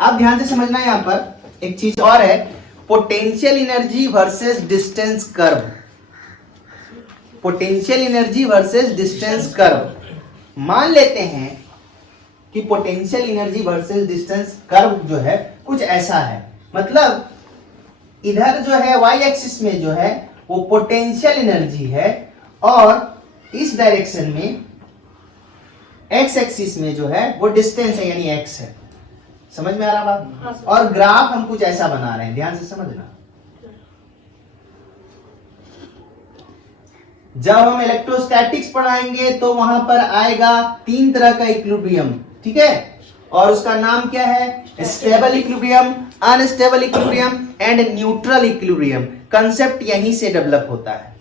आप ध्यान से समझना है, यहां पर एक चीज और है, potential energy versus distance curve. Potential energy versus distance curve. मान लेते हैं कि potential energy versus distance curve जो है कुछ ऐसा है, मतलब इधर जो है y एक्सिस में जो है वो पोटेंशियल एनर्जी है और इस डायरेक्शन में x एक्सिस में जो है वो डिस्टेंस है, यानी x है। समझ में आ रहा बात? और ग्राफ हम कुछ ऐसा बना रहे हैं, ध्यान से समझना। जब हम इलेक्ट्रोस्टैटिक्स पढ़ाएंगे तो वहां पर आएगा 3 तरह का इक्विलिब्रियम, ठीक है, और उसका नाम क्या है? Stable equilibrium, unstable equilibrium and neutral equilibrium. Concept यहीं से डेवलप होता है,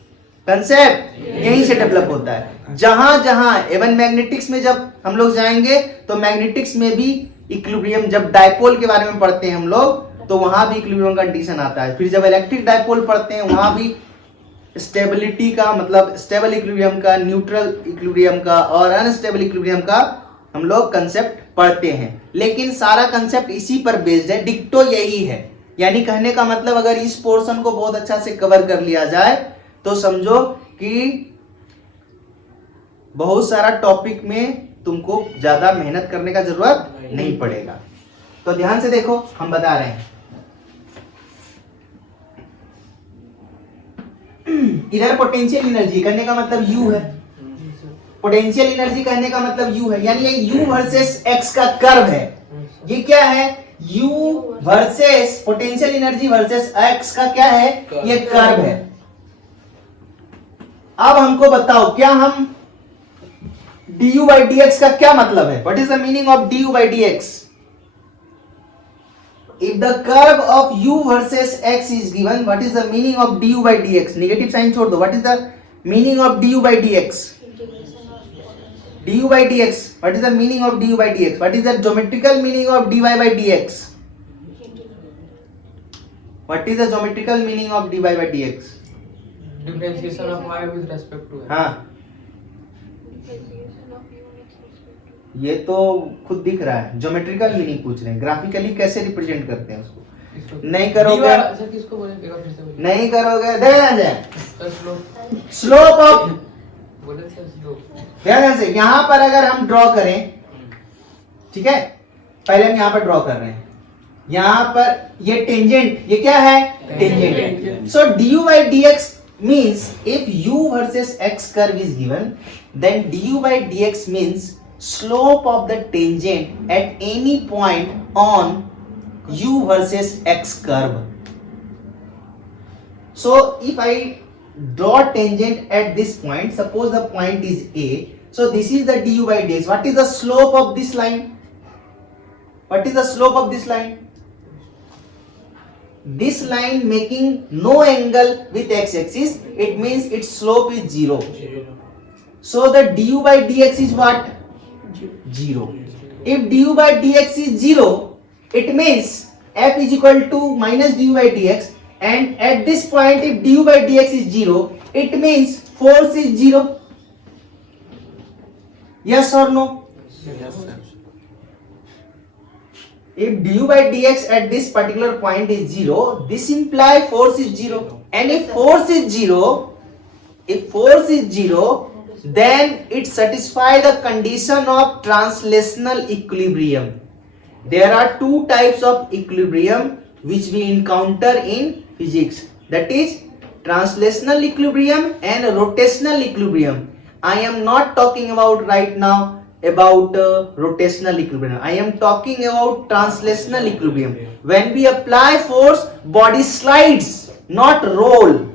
कंसेप्ट यहीं से डेवलप होता है। जहां जहां इवन मैग्नेटिक्स में जब हम लोग जाएंगे तो मैग्नेटिक्स में भी इक्विलिब्रियम, जब डायपोल के बारे में पढ़ते हैं हम लोग तो वहां भी इक्विलिब्रियम कंडीशन आता है। फिर जब इलेक्ट्रिक डायपोल पढ़ते हैं वहां भी स्टेबिलिटी का, मतलब स्टेबल इक्विलिब्रियम का, न्यूट्रल इक्विलिब्रियम का और अनस्टेबल इक्विलिब्रियम का हम लोग कंसेप्ट पढ़ते हैं। लेकिन सारा कंसेप्ट इसी पर बेस्ड है, डिक्टो यही है। यानी कहने का मतलब अगर इस पोर्शन को बहुत अच्छा से कवर कर लिया जाए तो समझो कि बहुत सारा टॉपिक में तुमको ज्यादा मेहनत करने का जरूरत नहीं पड़ेगा। तो ध्यान से देखो, हम बता रहे हैं इधर पोटेंशियल एनर्जी करने का मतलब U है, पोटेंशियल एनर्जी कहने का मतलब U है, यानी ये U वर्सेस X का कर्व है। ये क्या है? U versus potential energy versus X का क्या है? ये कर्व है। अब हमको बताओ, क्या हम du by dx का क्या मतलब है? What is the meaning of du by dx? If the curve of u versus x is given, what is the meaning of du by dx? Negative sign छोड़ दो। What is the meaning of du by dx? du by dx. What is the meaning of du by dx? What is the geometrical meaning of dy by dx? What is the geometrical meaning of dy by dx? Differentiation of y with respect to x. हाँ, ये तो खुद दिख रहा है। Geometrical meaning पूछ रहे हैं, ग्राफिकली कैसे रिप्रेजेंट करते हैं उसको। नहीं करोगे, किसको बोलेगा फिर से बोलिए। नहीं करोगे, ध्यान से स्लोप स्लोप ऑफ, बोले सर स्लोप। ध्यान से यहां पर अगर हम ड्रॉ करें, ठीक है, पहले हम यहां पर ड्रॉ कर रहे हैं, यहां पर ये टेंजेंट, ये क्या है? Tangent. So du by dx means if u versus x curve is given, then du by dx means slope of the tangent at any point on u versus x curve. So if I draw tangent at this point, suppose the point is A, so this is the du by dx. What is the slope of this line? What is the slope of this line? This line making no angle with x axis, it means its slope is 0. So the du by dx is what? 0. If du by dx is 0, it means f is equal to minus du by dx, and at this point if du by dx is 0, it means force is 0. Yes or no? Yes, sir. If du by dx at this particular point is 0, this implies force is 0. And if force is 0, then it satisfies the condition of translational equilibrium. There are two types of equilibrium which we encounter in physics. That is translational equilibrium and rotational equilibrium. I am not talking about right now about rotational equilibrium. I am talking about translational equilibrium. When we apply force, body slides, not roll.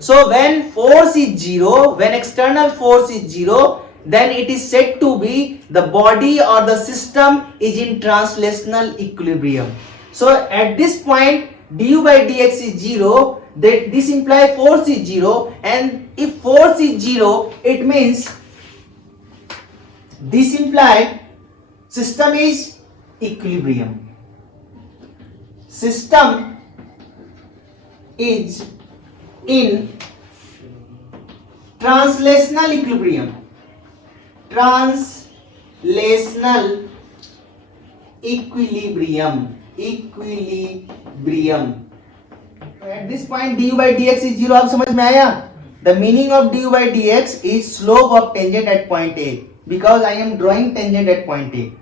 So when force is 0, when external force is 0, then it is said to be the body or the system is in translational equilibrium. So at this point du by dx is 0, that this implies force is 0, and if force is 0, it means this implies system is equilibrium. System is in translational equilibrium. Translational equilibrium. At this point du by dx is 0. आप समझ में आया? The meaning of du by dx is slope of tangent at point A, because I am drawing tangent at point A.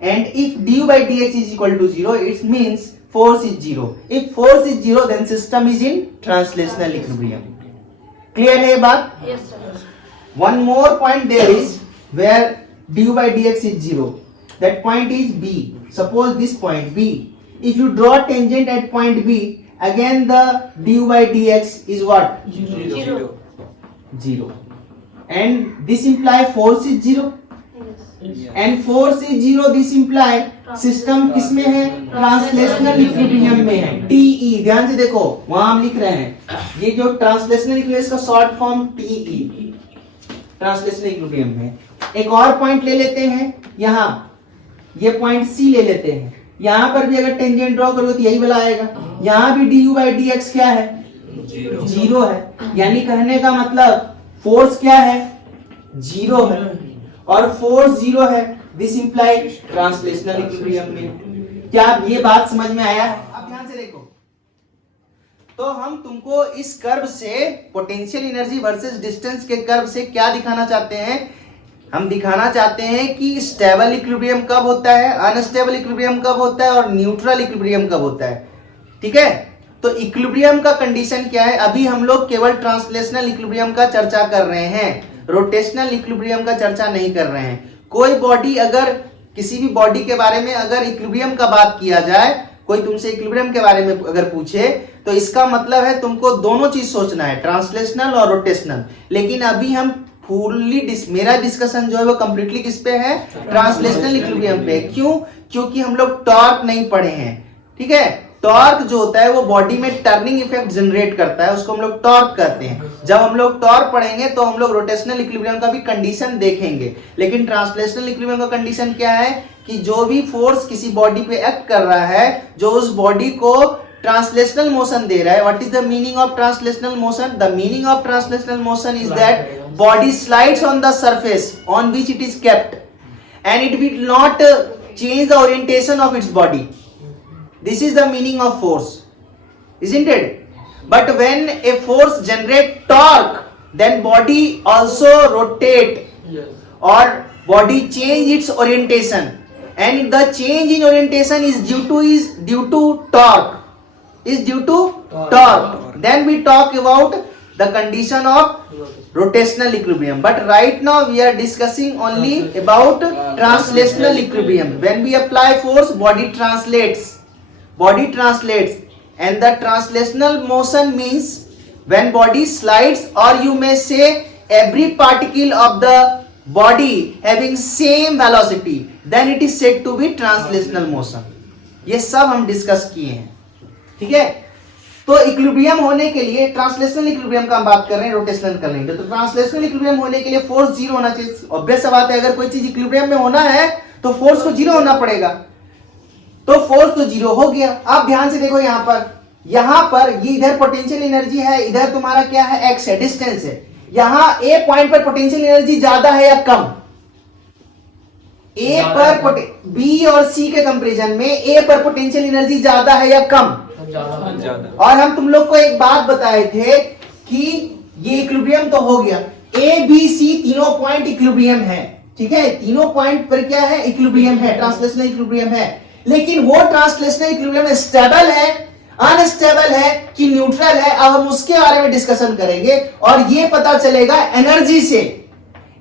And if du by dx is equal to 0, it means force is 0. If force is 0, then system is in translational equilibrium. Clear है ये बात? Yes, sir. One more point there is where du by dx is 0. That point is B. Suppose this point B. If you draw tangent at point B, again the du by dx is what? 0. 0. And this imply force is 0. Yes. And force is 0. This imply system किसमें है? Translational equilibrium में है. TE. ध्यान से देखो, वहां हम लिख रहे हैं ये जो ट्रांसलेशनल इक्विलिब्रियम का short form TE, translational equilibrium में. एक और पॉइंट ले लेते हैं यहाँ, ये पॉइंट C ले लेते हैं. यहाँ पर भी अगर टेंजेंट ड्रॉ करोगे तो यही वाला आएगा. यहाँ भी du by dx क्या है? 0 है. यानी कहने का मतलब फोर्स क्या है? 0 है. और फोर्स 0 है. दिस इंप्लाई ट्रांसलेशनल इक्विलिब्रियम में. क्या ये बात समझ में आया? अब ध्यान से देखो, तो हम तुमको इस कर्व से पोटेंशियल एनर्जी वर्सेस डिस्टेंस के कर्व से क्या दिखाना चाहते हैं? हम दिखाना चाहते हैं कि स्टेबल इक्विलिब्रियम कब होता है, अनस्टेबल इक्विलिब्रियम कब होता है और न्यूट्रल इक्विलिब्रियम कब होता है. ठीक है, तो इक्विलिब्रियम का कंडीशन क्या है? अभी हम लोग केवल ट्रांसलेशनल इक्विलिब्रियम का चर्चा कर रहे हैं, रोटेशनल इक्विलिब्रियम का चर्चा नहीं कर रहे हैं. कोई बॉडी, अगर किसी भी बॉडी के बारे में अगर इक्विलिब्रियम का बात किया जाए, कोई तुमसे इक्विलिब्रियम के बारे में अगर पूछे, तो इसका मतलब है तुमको दोनों चीज सोचना है, ट्रांसलेशनल और रोटेशनल. लेकिन अभी हम मेरा डिस्कशन जो है वो कंप्लीटली किस पे है? ट्रांसलेशनल इक्विलिब्रियम पे. क्यों? क्योंकि हम लोग टॉर्क नहीं पढ़े हैं. ठीक है, टॉर्क जो होता है वो बॉडी में टर्निंग इफेक्ट जनरेट करता है, उसको हम लोग टॉर्क कहते हैं. जब हम लोग टॉर्क पढ़ेंगे तो हम लोग रोटेशनल इक्विलिब्रियम का भी कंडीशन देखेंगे. लेकिन ट्रांसलेशनल इक्विलिब्रियम का कंडीशन क्या है? कि जो भी फोर्स किसी बॉडी पे एक्ट कर रहा है, जो उस बॉडी को ट्रांसलेशनल मोशन दे रहा है. What is the meaning of translational motion? The meaning of translational motion is that body slides on the surface on which it is kept, and it will not change the orientation of its body. This is the meaning of force, isn't it? But when a force generate torque, then body also rotate, Yes. or body change its orientation, and the change in orientation is due to torque, is due to torque. Then we talk about the condition of rotational equilibrium. But right now we are discussing only about translational equilibrium. When we apply force, body translates, and the translational motion means when body slides, or you may say every particle of the body having same velocity, then it is said to be translational motion. ये सब हम discuss किए हैं. ठीक है, तो equilibrium होने के लिए, ट्रांसलेशनल इक्विलिब्रियम का हम बात कर रहे हैं, रोटेशनल कर लेंगे. तो ट्रांसलेशनल इक्विलिब्रियम होने के लिए फोर्स 0 होना चाहिए. ऑब्वियस सा बात है, अगर कोई चीज इक्विलिब्रियम में होना है तो फोर्स को 0 होना पड़ेगा. तो फोर्स तो 0 हो गया. आप ध्यान से देखो, यहां पर ये इधर पोटेंशियल एनर्जी है, इधर तुम्हारा क्या है? एक्स है, डिस्टेंस है. यहां ए पॉइंट पर पोटेंशियल एनर्जी ज्यादा है या कम? ए पर बी और सी के कंपैरिजन में ए पर पोटेंशियल एनर्जी ज्यादा है या कम? ज्यादा. और हम तुम लोग को एक बात बताए थे कि ये इक्विलिब्रियम तो हो गया, ए बी सी तीनों पॉइंट इक्विलिब्रियम है. ठीक है, तीनों पॉइंट पर क्या है? इक्विलिब्रियम है, ट्रांसलेशनल इक्विलिब्रियम है. लेकिन वो ट्रांसलेशनल इक्विलिब्रियम स्टेबल है, अनस्टेबल है कि न्यूट्रल है? अब हम उसके बारे में डिस्कशन करेंगे और ये पता चलेगा एनर्जी से.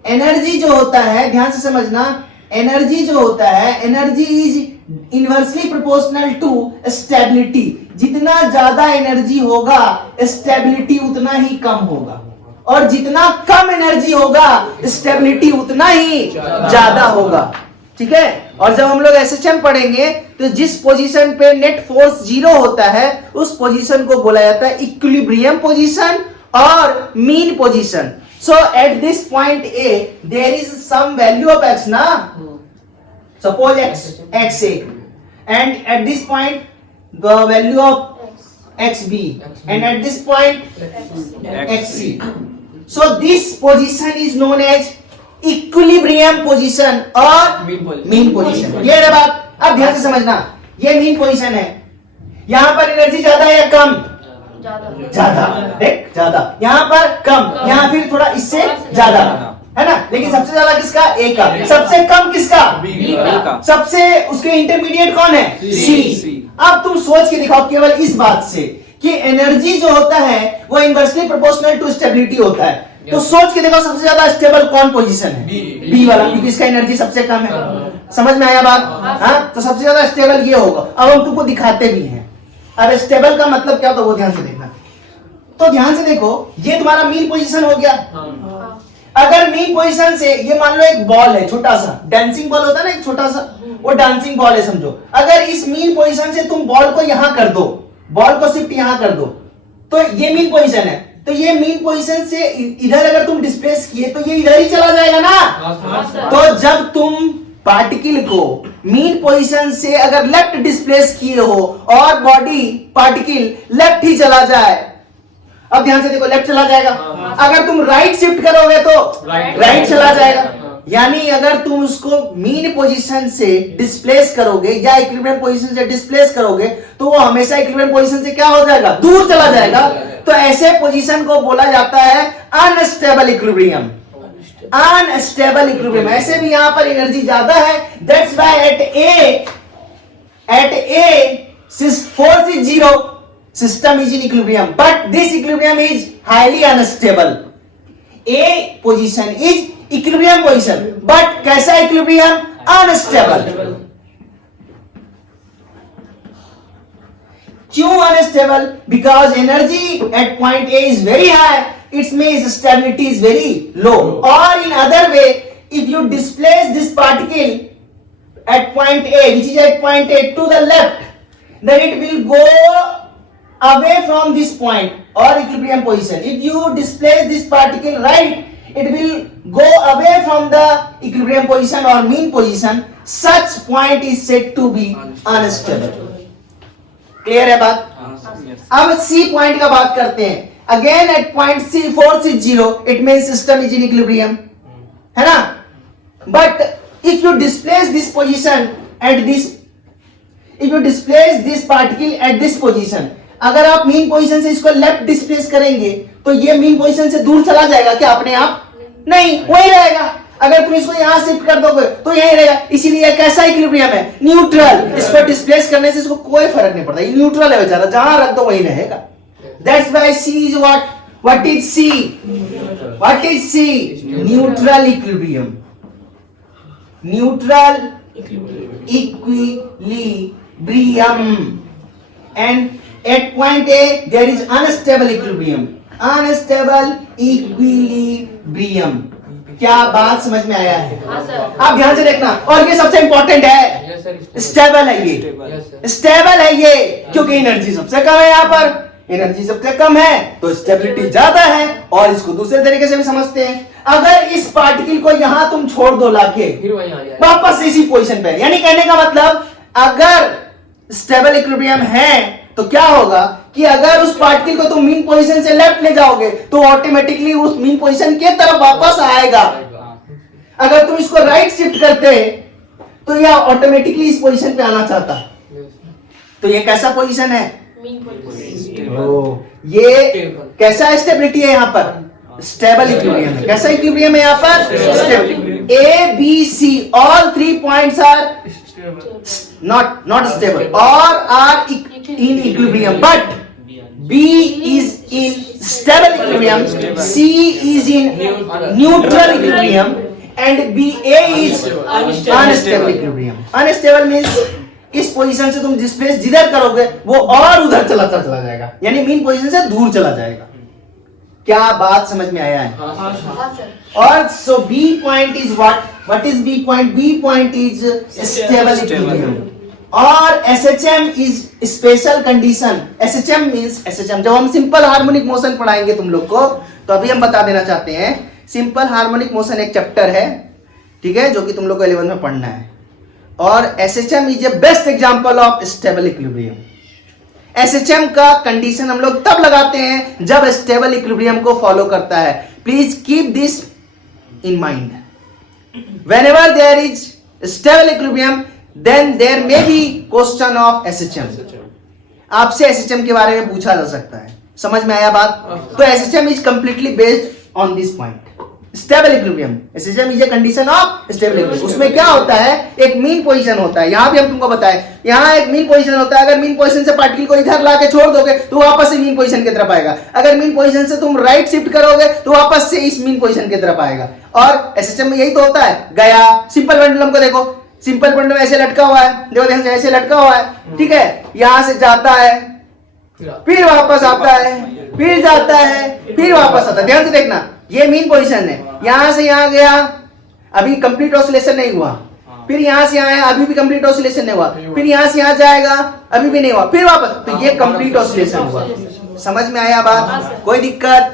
एनर्जी जो होता है, ध्यान से समझना, एनर्जी जो होता है, energy is inversely proportional to stability. जितना ज्यादा एनर्जी होगा, स्टेबिलिटी उतना ही कम होगा, और जितना कम एनर्जी होगा, स्टेबिलिटी उतना ही ज्यादा होगा. ठीक है, और जब हम लोग एसएचएम पढ़ेंगे तो जिस पोजीशन पे नेट फोर्स 0 होता है, उस पोजीशन को बोला जाता है इक्विलिब्रियम पोजीशन और mean position. So at this point A, there is some value of x, na? Suppose xa, and at this point the value of xb, and at this point xc. So this position is known as equilibrium position or mean position. Clear है बात? अब ध्यान से समझना, ये mean position है, यहां पर एनर्जी ज्यादा है या कम? ज्यादा। ज्यादा, देख ज्यादा, यहाँ पर कम, यहाँ फिर थोड़ा इससे ज्यादा, है ना? लेकिन सबसे ज्यादा किसका? ए का। सबसे कम किसका? बी का। सबसे उसके इंटरमीडिएट कौन है? सी। अब तुम सोच के दिखाओ केवल इस बात से कि एनर्जी जो होता है वो इनवर्सली प्रोपोर्शनल टू स्टेबिलिटी होता है। तो सोच के देखो सबसे ज्यादा स्टेबल कौन पोजीशन है? बी वाला, क्योंकि इसका एनर्जी सबसे कम है। समझ में आया बात? हाँ, तो सबसे ज्यादा स्टेबल ये होगा। अब हम तुमको दिखाते भी हैं। अब स्टेबल का मतलब क्या होता है वो ध्यान से देखना। तो ध्यान से देखो, ये तुम्हारा मीन पोजीशन हो गया। अगर मीन पोजीशन से ये मान लो एक बॉल है, छोटा सा डांसिंग बॉल होता है ना, एक छोटा सा, वो डांसिंग बॉल है समझो। अगर इस मीन पोजीशन से तुम बॉल को यहां कर दो, बॉल को शिफ्ट यहां कर दो, तो ये मीन पोजीशन है। तो ये मीन पोजीशन से इधर अगर तुम डिस्प्लेस किए तो ये इधर ही चला जाएगा ना। तो जब तुम पार्टिकल को मीन पोजीशन से अगर लेफ्ट डिस्प्लेस किए हो और बॉडी पार्टिकल लेफ्ट ही चला जाए, अब ध्यान से देखो, लेफ्ट चला जाएगा। अगर तुम राइट शिफ्ट करोगे तो राइट चला जाएगा। यानी अगर तुम उसको मीन पोजीशन से डिस्प्लेस करोगे या इक्विलिब्रियम पोजीशन से डिस्प्लेस करोगे तो वो हमेशा इक्विलिब्रियम पोजीशन से क्या हो जाएगा? दूर चला जाएगा। तो ऐसे पोजीशन को बोला जाता है अनस्टेबल इक्विलिब्रियम। अनस्टेबल इक्विलिब्रियम, ऐसे भी यहां पर एनर्जी ज्यादा है। That's why at A force is 0, system is in equilibrium, but this equilibrium is highly unstable. A position is equilibrium position, but कैसा equilibrium? Unstable. क्यों unstable? Because energy at point A is very high, its means stability is very low. Or in other way, if you displace this particle at point A, which is at point A to the left, then it will go away from this point or equilibrium position. If you displace this particle right, it will go away from the equilibrium position or mean position. Such point is said to be unstable. Clear है बात? अब C point का बात करते हैं। Again at point C, force is 0, it means system is in equilibrium, है ना? But if you displace this position at this, if you displace this particle at this position, अगर आप मीन पोजीशन से इसको लेफ्ट डिस्प्लेस करेंगे तो ये mean position से दूर चला जाएगा क्या अपने आप? नहीं, वही रहेगा। अगर तुम इसको यहां शिफ्ट कर दोगे तो यही रहेगा। इसीलिए कैसा इक्विलिब्रियम है? न्यूट्रल। इसको डिस्प्लेस करने से इसको कोई फर्क नहीं पड़ता, ये न्यूट्रल है बेचारा, जहां रख दो वही रहेगा। That's why C is what is C? What is C? Neutral equilibrium. Neutral equilibrium. And at point A there is unstable equilibrium. Unstable equilibrium. क्या बात समझ में आया है? हाँ सर। आप ध्यान से देखना, और ये सबसे इंपॉर्टेंट है, स्टेबल है ये, स्टेबल है ये, क्योंकि एनर्जी सबसे कम है। यहाँ पर एनर्जी सबसे कम है तो स्टेबिलिटी ज्यादा है। और इसको दूसरे तरीके से भी समझते हैं, अगर इस पार्टिकल को यहां तुम छोड़ दो लाके, फिर वहीं आ जाएगा, वापस इसी पोजीशन पे, यानी कहने का मतलब अगर स्टेबल इक्विलिब्रियम है तो क्या होगा कि अगर उस पार्टिकल को तुम मीन पोजीशन से लेफ्ट ले जाओगे तो ऑटोमेटिकली उस मीन पोजीशन के तरफ वापस आएगा। अगर तुम इसको राइट शिफ्ट करते तो यह ऑटोमेटिकली इस पोजीशन पे आना चाहता। तो ये कैसा पोजीशन है? Mean position. ये कैसा स्टेबिलिटी है? यहाँ पर स्टेबल इक्विलिब्रियम है। कैसा इक्विलिब्रियम है यहाँ पर? Stable. A B C all 3 points are not stable, or are in equilibrium, but B is in stable equilibrium, C is in neutral equilibrium, and BA is unstable equilibrium. Unstable means इस position से तुम displace जिधर करोगे वो और उधर चला जाएगा, यानी मीन पोजीशन से दूर चला जाएगा। क्या बात समझ में आया है? हाँ सर। और so B point is what is B point? B point is stable equilibrium, और SHM is special condition. SHM means जब हम सिंपल हार्मोनिक मोशन पढ़ाएंगे तुम लोग को तो अभी हम बता देना चाहते हैं, सिंपल हार्मोनिक मोशन एक चैप्टर है, ठीक है, जो कि तुम लोग को 11th में पढ़ना है। और SHM is a best example of stable equilibrium. SHM का कंडीशन हम लोग तब लगाते हैं जब स्टेबल इक्विलिब्रियम को फॉलो करता है। Please keep this in mind. Whenever there is stable equilibrium, then there may be question of SHM. आपसे एसएचएम के बारे में पूछा जा सकता है। समझ में आया बात? तो SHM is completely based on this point, stable equilibrium. SHM is a condition of stable equilibrium. उसमें क्या होता है, एक मीन पोजीशन होता है। यहां भी हम तुमको बताए, यहां एक मीन पोजीशन होता है। अगर मीन पोजीशन से पार्टिकल को इधर ला के छोड़ दोगे तो वापस से मीन पोजीशन की तरफ आएगा। अगर मीन पोजीशन से तुम राइट शिफ्ट करोगे तो वापस से इस मीन पोजीशन की तरफ आएगा। और एसएचएम में यही तो होता है। गया, सिंपल पेंडुलम को देखो, सिंपल पेंडुलम ऐसे लटका हुआ है, देखो ध्यान से, ऐसे लटका हुआ है, ठीक है। यहां से जाता है, फिर वापस आता है, फिर जाता है, फिर वापस आता है। ध्यान से देखना, ये मीन पोजीशन है। यहां से यहां गया, अभी कंप्लीट ऑसिलेशन नहीं हुआ। फिर यहां से यहां आया, अभी भी कंप्लीट ऑसिलेशन नहीं हुआ। फिर यहां से यहां जाएगा, अभी भी नहीं हुआ, फिर वापस। तो ये कंप्लीट ऑसिलेशन हुआ। समझ में आया बात? कोई दिक्कत?